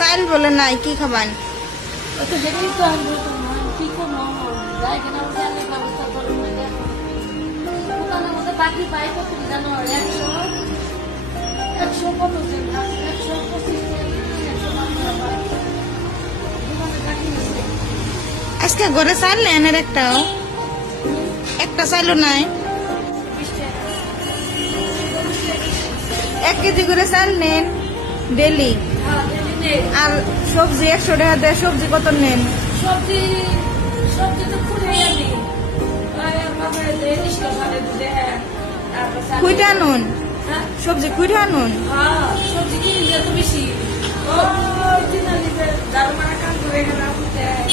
চাইল বলে নাই, কি খাবেন? তো সেটাই তো আমি বলতাম না, কি করবো যাই কিনা চালের ব্যবস্থা করুন না। দেখো দোকানের মধ্যে বাকি পাই কত জানো, 100 কত দিন 125 দোকানে বাকি নিচ্ছে। আজকে ঘরে চাইল নেন এর একটাও, একটা চাইলও নাই। 20 টাকা 1 কেজি করে চাইল নেন ডেলি। হ্যাঁ দিদি। আর সবজি 100 টাকা দেয়, সবজি কত নেন? সবজি সবজি তো খুঁড়ে আনি বাবার নিষ্কা সারে দিতে। হ্যাঁ খুঁইটা আনুন, হ্যাঁ সবজি খুঁইটা আনুন। হ্যাঁ সবজি কিনে দিয়ে তো বেশি ও চিনালিতে দারু মারা কাম করে এখানে আপনি দেয়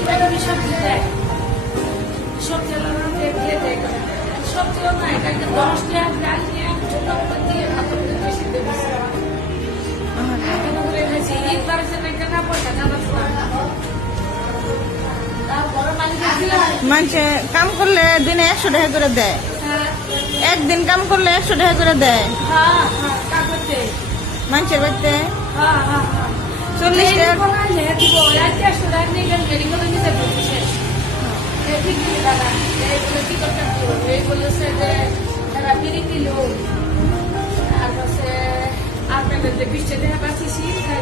এবার আমি সবজি দেয় সবজি দিয়ে দেয় সবজিও না এটা 10 টাকা ডাল নিয়ে ছোট দিয়ে ভাত বেশি দেবে করে খাইছি ঈদ বাড়ছে না কেন পয়সা জানা তারপরে মালিক মানুষে কাম করলে দিনে 100 টাকা করে দেয়, একদিন কাম করলে 100 টাকা করে দেয় হ্যাঁ হ্যাঁ কাগজে মানুষের বাড়িতে। হ্যাঁ হ্যাঁ হ্যাঁ 40 টাকা দিব আজকে আসলে নিয়ে মেডিকেলে নিতে বলছে ঠিক দাদা এইগুলো কি করতে এই বলেছে যে তারা বিড়ি দিল আর হচ্ছে আপনাদের 20 টাকা বাঁচিয়েছি